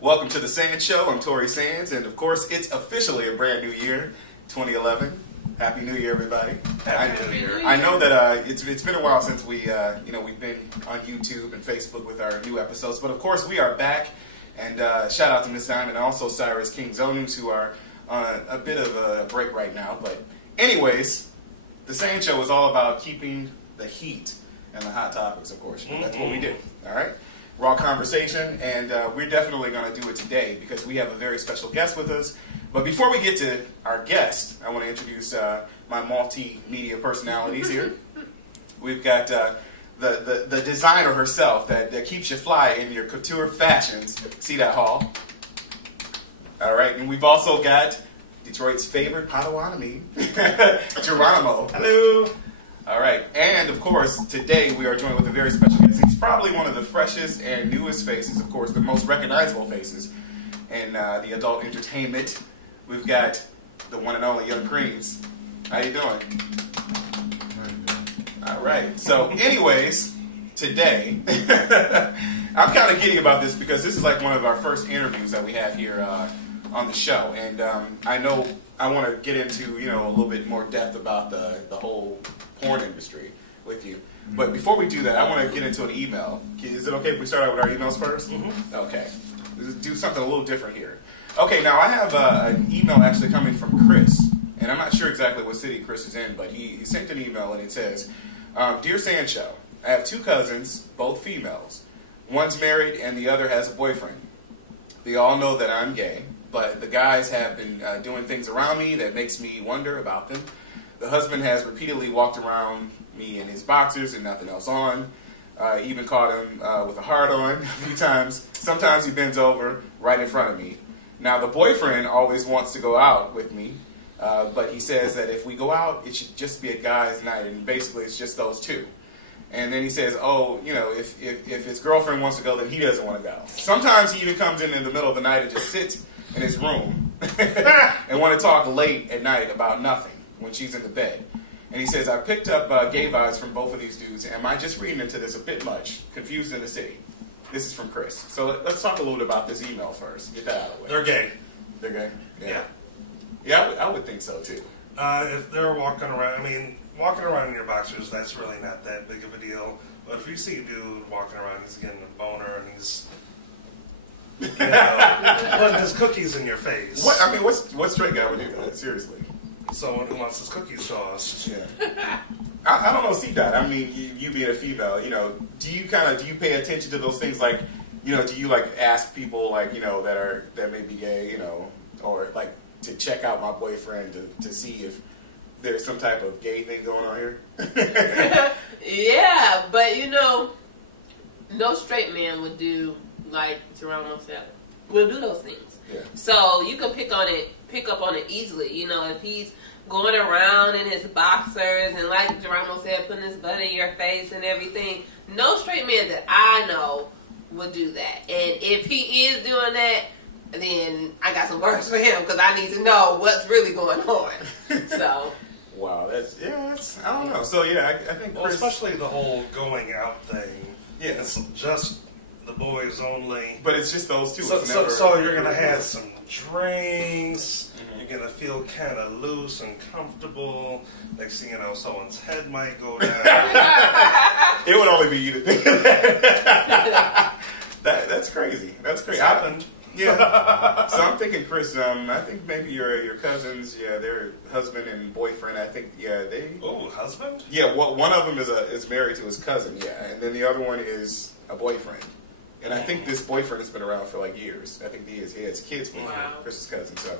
Welcome to TheSanzSHO. I'm Tori Sands, and of course, it's officially a brand new year, 2011. Happy New Year, everybody! Happy New Year. I know that it's been a while since we've been on YouTube and Facebook with our new episodes, but of course, we are back. And shout out to Miss Diamond and also Cyrus King Zonus, who are on a bit of a break right now. But anyways, TheSanzSHO is all about keeping the heat and the hot topics, of course. That's what we do. All right. Raw conversation, and we're definitely going to do it today because we have a very special guest with us. But before we get to our guest, I want to introduce my multimedia personalities here. We've got the designer herself that keeps you fly in your couture fashions. See that, Hall? All right, and we've also got Detroit's favorite Potawatomi, Geronimo. Hello. All right, and of course, today we are joined with a very special guest. He's probably one of the freshest and newest faces, of course, the most recognizable faces in the adult entertainment. We've got the one and only Young Creamz. How you doing? All right, so anyways, today, I'm kind of giddy about this because this is like one of our first interviews that we have here on the show, and I know I want to get into a little bit more depth about the whole porn industry with you. But before we do that, I want to get into an email. Is it okay if we start out with our emails first? Mm-hmm. Okay. Let's do something a little different here. Okay, now I have an email actually coming from Chris, and I'm not sure exactly what city Chris is in, but he sent an email and it says, Dear SanzSHO, I have two cousins, both females. One's married and the other has a boyfriend. They all know that I'm gay, but the guys have been doing things around me that makes me wonder about them. The husband has repeatedly walked around me in his boxers and nothing else on. Even caught him with a hard on a few times. Sometimes he bends over right in front of me. Now the boyfriend always wants to go out with me, but he says that if we go out, it should just be a guy's night, and basically it's just those two. And then he says, if his girlfriend wants to go, then he doesn't want to go. Sometimes he even comes in the middle of the night and just sits in his room and want to talk late at night about nothing when she's in the bed. And he says, I picked up gay vibes from both of these dudes. Am I just reading into this a bit much? Confused in the city. This is from Chris. So let's talk a little bit about this email first. Get that out of the way. They're gay. They're gay? Yeah. Yeah, I would think so, too. If they're walking around, walking around in your boxers, that's really not that big of a deal. But if you see a dude walking around, he's getting a boner and he's putting his cookies in your face. What straight guy would do that? Seriously. Someone who wants his cookies tossed. Yeah. I don't know, C-Dot. I mean, you being a female, do you pay attention to those things? Like, do you like ask people that may be gay, or like to check out my boyfriend to see if there's some type of gay thing going on here? Yeah, but no straight man would do like Geronimo said. Will do those things. Yeah. So you can pick up on it easily. If he's going around in his boxers and like Geronimo said, putting his butt in your face and everything. No straight man that I know would do that. And if he is doing that, then I got some words for him because I need to know what's really going on. So. Wow, that's I don't know. So yeah, I think Chris, especially the whole going out thing. Yeah, it's just the boys only. But it's just those two. So you're gonna have some drinks. Mm-hmm. You're gonna feel kind of loose and comfortable. Next thing you know, someone's head might go down. It would only be you to think of that. That's crazy. That's crazy. It's happened. Yeah. So I'm thinking, Chris, I think maybe your cousins, their husband and boyfriend, I think, they... Oh, husband? Yeah, one of them is married to his cousin, and then the other one is a boyfriend. And I think this boyfriend has been around for like years. I think he has kids with Chris's cousin, so...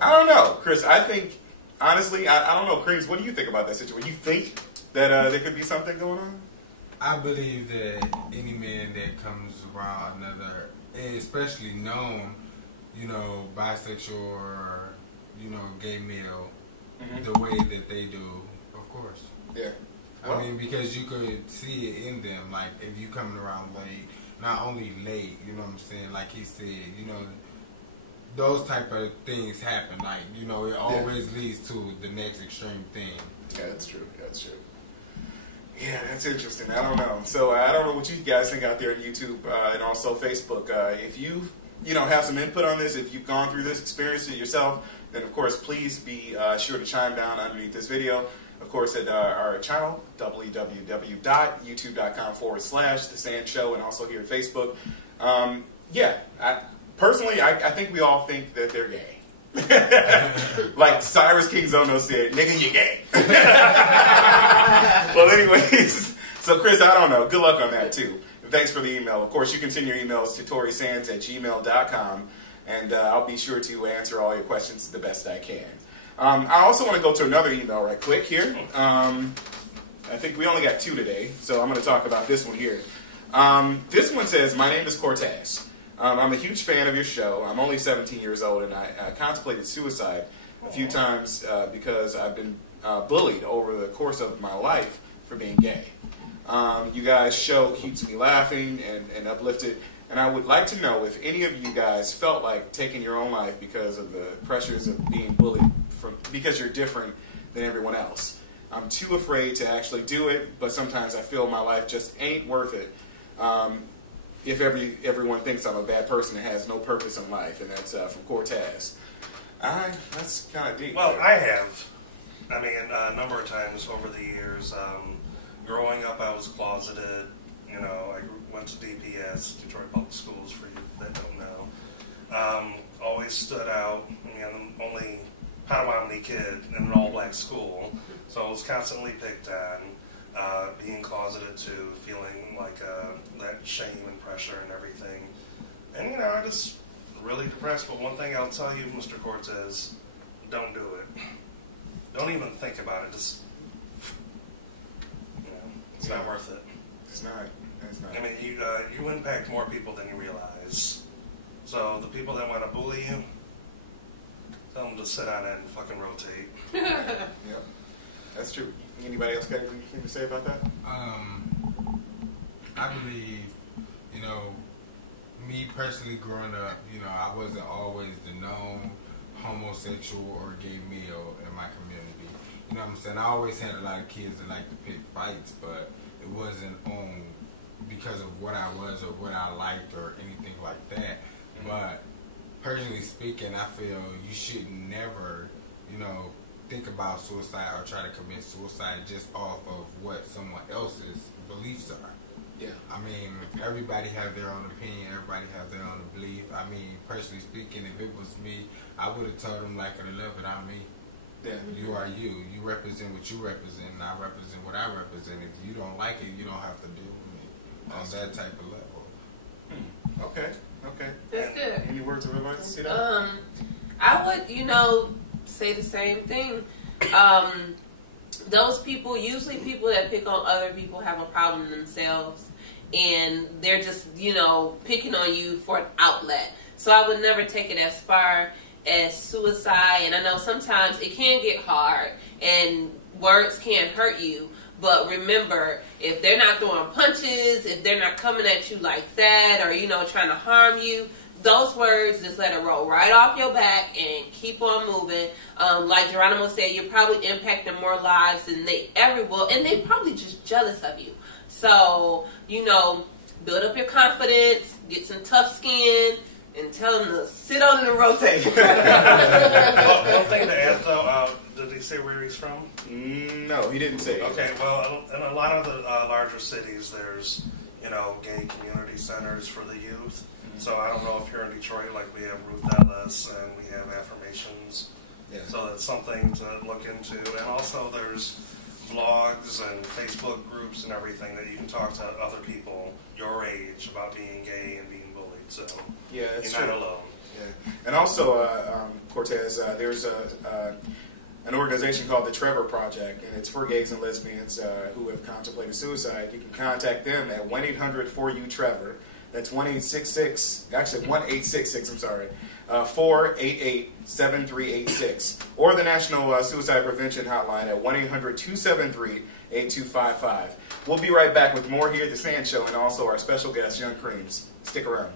I don't know, Chris, I think, honestly, I don't know, Creamz, what do you think about that situation? You think that there could be something going on? I believe that any man that comes around another... especially known, bisexual or, gay male, the way that they do, of course. Yeah. I mean, because you could see it in them, like, if you coming around late, not only late, you know what I'm saying, like he said, those type of things happen, like, it always leads to the next extreme thing. Yeah, that's true, Yeah, that's interesting. I don't know. So I don't know what you guys think out there on YouTube and also Facebook. If you have some input on this, if you've gone through this, experienced it yourself, then of course please be sure to chime down underneath this video. Of course, at our channel, www.youtube.com/TheSanzSHO, and also here at Facebook. Personally, I think we all think that they're gay. Like Cyrus King Zono said, nigga, you gay. Well, anyways, so Chris, I don't know. Good luck on that, too. Thanks for the email. Of course, you can send your emails to TorySanz@gmail.com, and I'll be sure to answer all your questions the best I can. I also want to go to another email right quick here. I think we only got 2 today, so I'm going to talk about this one here. This one says, my name is Cortez. I'm a huge fan of your show. I'm only 17 years old, and I contemplated suicide a few times because I've been bullied over the course of my life for being gay. You guys' show keeps me laughing and uplifted, and I would like to know if any of you guys felt like taking your own life because of the pressures of being bullied because you're different than everyone else. I'm too afraid to actually do it, but sometimes I feel my life just ain't worth it. If everyone thinks I'm a bad person and has no purpose in life, and that's from Cortez. That's kind of deep. Well, I have. I mean, a number of times over the years. Growing up, I was closeted. I went to DPS, Detroit Public Schools, for you that don't know. Always stood out. I'm the only Potawatomi kid in an all-black school, so I was constantly picked on. Being closeted to feeling like that shame and pressure and everything. And, I just really depressed. But one thing I'll tell you, Mr. Cortez, don't do it. Don't even think about it. Just, it's not worth it. It's not. I mean, you impact more people than you realize. So the people that want to bully you, tell them to sit down and fucking rotate. Yep. That's true. Anybody else got anything to say about that? I believe, me personally growing up, I wasn't always the known homosexual or gay male in my community. You know what I'm saying? I always had a lot of kids that like to pick fights, but it wasn't on because of what I was or what I liked or anything like that. But personally speaking, I feel you should never, think about suicide or try to commit suicide just off of what someone else's beliefs are. Yeah. I mean, everybody has their own opinion. Everybody has their own belief. I mean, personally speaking, if it was me, I would have told them like it or love it. I'm me. Yeah. You are you. You represent what you represent, and I represent what I represent. If you don't like it, you don't have to deal with me on that type of level. Okay. That's good. Any words of advice? I would, say the same thing. Those people, usually people that pick on other people, have a problem themselves, and they're just, picking on you for an outlet. So I would never take it as far as suicide. And I know sometimes it can get hard, and words can hurt you. But remember, if they're not throwing punches, if they're not coming at you like that, or, trying to harm you, those words, just let it roll right off your back and keep on moving. Like Geronimo said, you're probably impacting more lives than they ever will, and they're probably just jealous of you. So, build up your confidence, get some tough skin, and tell them to sit on it and rotate. One thing to add, though, did he say where he's from? No, he didn't say. Okay, well, in a lot of the larger cities, there's, gay community centers for the youth. So I don't know if you're in Detroit, like we have Ruth Ellis and we have Affirmations. Yeah. So that's something to look into. And also there's blogs and Facebook groups and everything that you can talk to other people your age about being gay and being bullied. So yeah, that's you're true. not alone. Yeah. And also, Cortez, there's an organization called the Trevor Project, and it's for gays and lesbians who have contemplated suicide. You can contact them at 1-800-4U-TREVOR. That's 1-866, I'm sorry, 488-7386. Or the National Suicide Prevention Hotline at 1-800-273-8255. We'll be right back with more here at The SanzSHO and also our special guest, Young Creamz. Stick around.